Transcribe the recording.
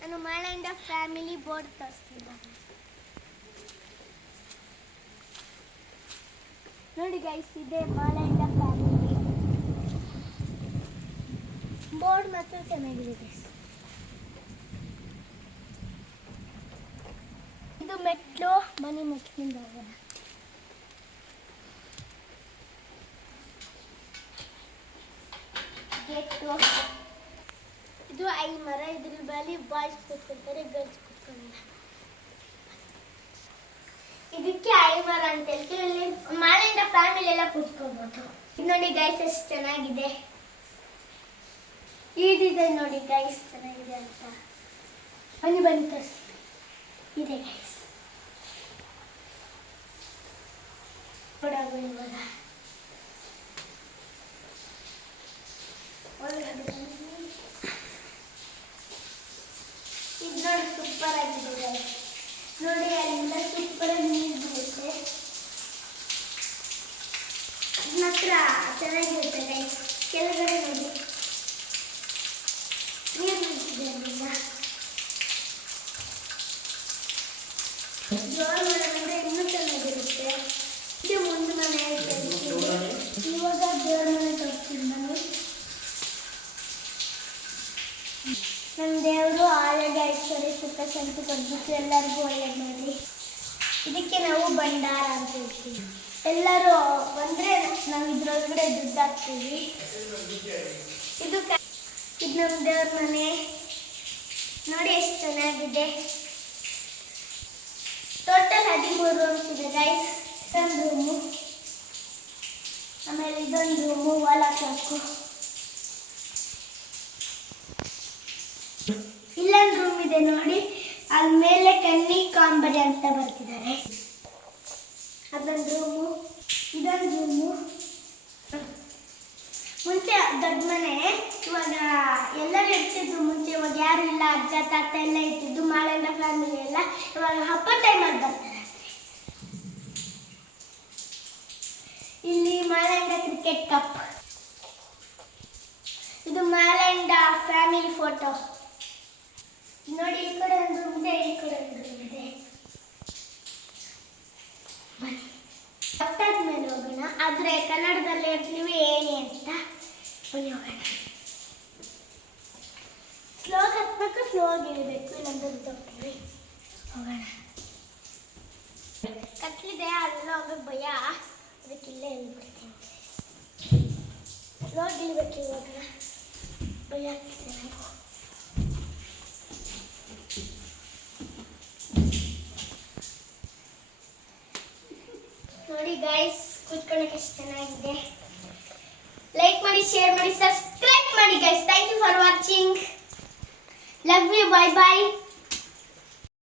ನಾನು ಮಾಳಂಡ family board ತರಿಸ್ತೀನಿ ನೋಡಿ guys, ಇದೆ ಮಾಳಂಡ ಫ್ಯಾಮಿಲಿ ಬೋರ್ಡ್ ಮಾತ್ರ ಚೆನ್ನಾಗಿದೆ ಗೈಸ್. ಇದು ಮೆಟ್ಲು, ಮನೆ ಮೆಟ್ಲಿಂದ ಹೋಗೋಣ. ಗೇಟು, ಇದು ಐ ಮರ, ಇದ್ರ ಮೇಲೆ ಬಾಯ್ಸ್ ಕೂತ್ಕೊಳ್ತಾರೆ, ಗರ್ಲ್ಸ್ ಕೂತ್ಕೊಳ್ಳಲ್ಲ. ಇದಕ್ಕೆ ಐ ಮರ ಅಂತ ಹೇಳ್ತೀವಿ. ಇಲ್ಲಿ ಮಾಳಿಂದ ಫ್ಯಾಮಿಲಿ ಎಲ್ಲ ಕೂತ್ಕೋಬಹುದು. ಇದು ನೋಡಿ ಗೈಸ್ ಎಷ್ಟು ಚೆನ್ನಾಗಿದೆ. ಈ ಡಿಸೈನ್ ನೋಡಿ ಗೈಸ್ ಚೆನ್ನಾಗಿದೆ ಅಂತ. ಬನ್ನಿ ಬನ್ನಿ ತರಿಸಿ. ಇದೆ ಗೈಸ್ ಕೊಡಗು ಇವಾಗ ಇದು ನೋಡಿ ಸೂಪರ್ ಆಗಿದೆ ಗೈಸ್. ನೋಡಿ ಅಲ್ಲಿಂದ ಸೂಪರ್ ಆಗಿ ನೀರು ಬರುತ್ತೆ. ಮಾತ್ರ ಚೆನ್ನಾಗಿರುತ್ತೆ ಗೈಸ್. ಕೆಳಗಡೆ ನೋಡಿ ನೀರು ಬೀಳ್ತಿದೆ ಅಲ್ಲಿಂದ. ಜೋರ್ ಮನೆ ಇನ್ನೂ ಚೆನ್ನಾಗಿರುತ್ತೆ. ಇದು ಮುಂದೆ ಮನೆ ಇವಾಗ ದೇವ್ರ ಮನೆ ತೋರಿಸ್ತೀನಿ ಬನ್ನಿ. ನಮ್ಮ ದೇವರು ಆರೋಗ್ಯ ಐಶ್ವರ್ಯ ಸುಖ ಶಾಂತಿ ಕೊಡ್ಬಿಟ್ಟು ಎಲ್ಲರಿಗೂ ಒಳ್ಳೇದು ಮಾಡಿ. ಇದಕ್ಕೆ ನಾವು ಭಂಡಾರ ಅಂತ ಹೇಳ್ತೀವಿ. ಎಲ್ಲರೂ ಬಂದರೆ ನಾವು ಇದ್ರೊಳಗಡೆ ದುಡ್ಡು ಹಾಕ್ತೀವಿ. ಇದು ನಮ್ಮ ದೇವ್ರ ಮನೆ ನೋಡಿ ಎಷ್ಟು ಚೆನ್ನಾಗಿದೆ. ಟೋಟಲ್ 13 ರೂಮ್ಸ್ ಇದೆ ಗೈಸ್. ಇದೊಂದು ರೂಮು, ಆಮೇಲೆ ಇದೊಂದು ರೂಮು, ವಾಲ್ ಹಾಕಬೇಕು. ಇಲ್ಲೊಂದು ರೂಮ್ ಇದೆ ನೋಡಿ, ಅಲ್ಲಿ ಮೇಲೆ ಕನ್ನಿಕಾಂಬರಿ ಅಂತ ಬರ್ತಿದ್ದಾರೆ. ಅದೊಂದು ರೂಮು, ಇದೊಂದು ರೂಮು. ಮುಂಚೆ ದೊಡ್ಡ ಮನೆ, ಇವಾಗ ಎಲ್ಲರೂ ಇರ್ತಿದ್ರು ಮುಂಚೆ. ಇವಾಗ ಯಾರು ಇಲ್ಲ, ಅಜ್ಜ ತಾತ ಎಲ್ಲ ಇರ್ತಿದ್ದು. ಮಾಳಂಡ ಫ್ಯಾಮಿಲಿ ಎಲ್ಲ ಇವಾಗ ಹಬ್ಬ ಟೈಮಲ್ಲಿ ಬರ್ತಾರೆ. ಇಲ್ಲಿ ಮಾಳಂಡ ಕ್ರಿಕೆಟ್ ಕಪ್. ಇದು ಮಾಳಂಡ ಫ್ಯಾಮಿಲಿ ಫೋಟೋ ನೋಡಿ. ಈ ಕಡೆ ಒಂದು ರೂಮ್ ಇದೆ, ಈ ಕಡೆ ಒಂದು ರೂಮ್ ಇದೆ. ಬನ್ನಿ ಪಕ್ಕದ ಮೇಲೆ ಹೋಗೋಣ. ಆದರೆ ಕನ್ನಡದಲ್ಲಿ ಹೇಳ್ತೀವಿ ಏನೇ ಅಂತ. ಬನ್ನಿ ಹೋಗೋಣ. ಸ್ಲೋ ಹತ್ಬೇಕು, ಸ್ಲೋ ಆಗಿ ಇರಬೇಕು, ಇಲ್ಲಂದ್ರೆ ಹೋಗ್ತೀವಿ. ಹೋಗೋಣ. ಕತ್ಲಿದೆ, ಅಲ್ಲ ಹೋಗೋಕೆ ಭಯ, ಅದಕ್ಕೆ ಇಲ್ಲೇ ಹೇಳ್ಬಿಡ್ತೀನಿ. ಸ್ಲೋ ಇಳ್ಬೇಕು ಇವಾಗ, ಭಯ ಆಗ್ತಿದೆ ನನಗೂ. ನೋಡಿ ಗೈಸ್, ಕೂತ್ಕೊಳ್ಳೋಕೆ ಎಷ್ಟು ಚೆನ್ನಾಗಿದೆ. ಲೈಕ್ ಮಾಡಿ, ಶೇರ್ ಮಾಡಿ, ಸಬ್ಸ್ಕ್ರೈಬ್ ಮಾಡಿ guys. Thank you for watching. Love you. Bye bye.